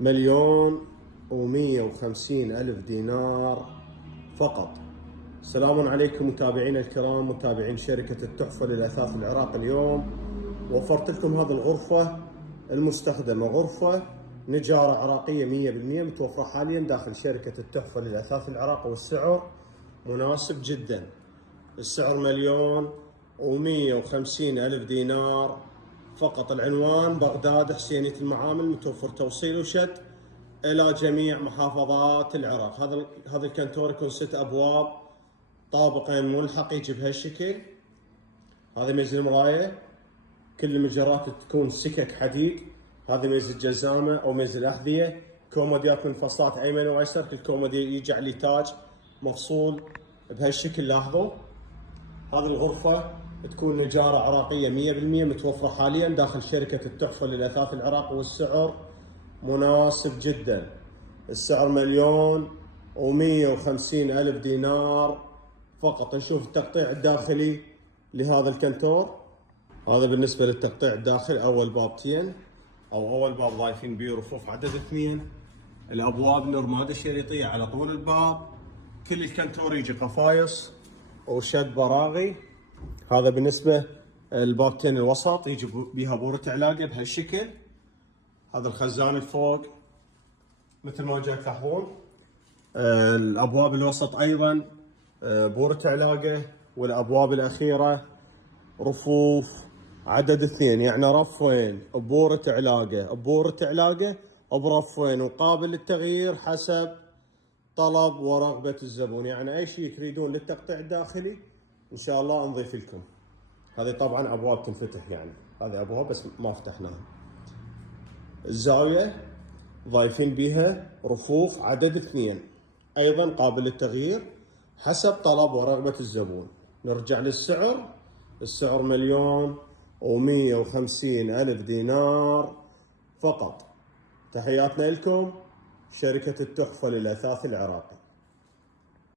1,150,000 دينار فقط. السلام عليكم متابعينا الكرام، متابعين شركة التحفة للأثاث العراق. اليوم وفرت لكم هذه الغرفة المستخدمة، غرفة نجارة عراقية 100% متوفرة حاليا داخل شركة التحفة للأثاث العراق، والسعر مناسب جدا. السعر 1,150,000 دينار فقط. العنوان بغداد حسينية المعامل، متوفر توصيل وشد إلى جميع محافظات العراق. هذا الكنتور يكون 6 أبواب، طابقين ملحق، يجي بهالشكل. هذا ميز المراية، كل المجرات تكون سكك حديد. هذا ميز الجزامة أو ميز الأحذية، كوموديات منفصلات أيمن وأيسر، كل كومودي يجي عليه تاج مفصول بهالشكل. لاحظوا هذه الغرفة تكون نجارة عراقية 100% متوفرة حاليا داخل شركة التحفة للأثاث العراق، والسعر مناسب جدا. السعر 1,150,000 دينار فقط. نشوف التقطيع الداخلي لهذا الكنتور. هذا بالنسبة للتقطيع الداخلي، أول بابتين أو أول باب ضايفين بيه رفوف عدد 2. الأبواب نرمادة شريطية على طول الباب. كل الكنتور يجي قفايص وشد براغي. هذا بالنسبة البابتين الوسط، يجي بيها بورة علاقة بهالشكل. هذا الخزان الفوق مثل ما جاي تلاحظون. الأبواب الوسط أيضا بورة علاقة، والأبواب الأخيرة رفوف عدد 2، يعني رفين بورة علاقة بورة علاقة برفين، وقابل للتغيير حسب طلب ورغبة الزبون. يعني أي شيء تريدون للتقطيع الداخلي إن شاء الله نضيف لكم. هذه طبعا أبواب تنفتح، يعني هذه أبواب بس ما فتحناها. الزاوية ضايفين بيها رفوف عدد 2، أيضا قابل للتغيير حسب طلب ورغبة الزبون. نرجع للسعر. السعر 1,150,000 دينار فقط. تحياتنا لكم، شركة التحفة للأثاث العراقي.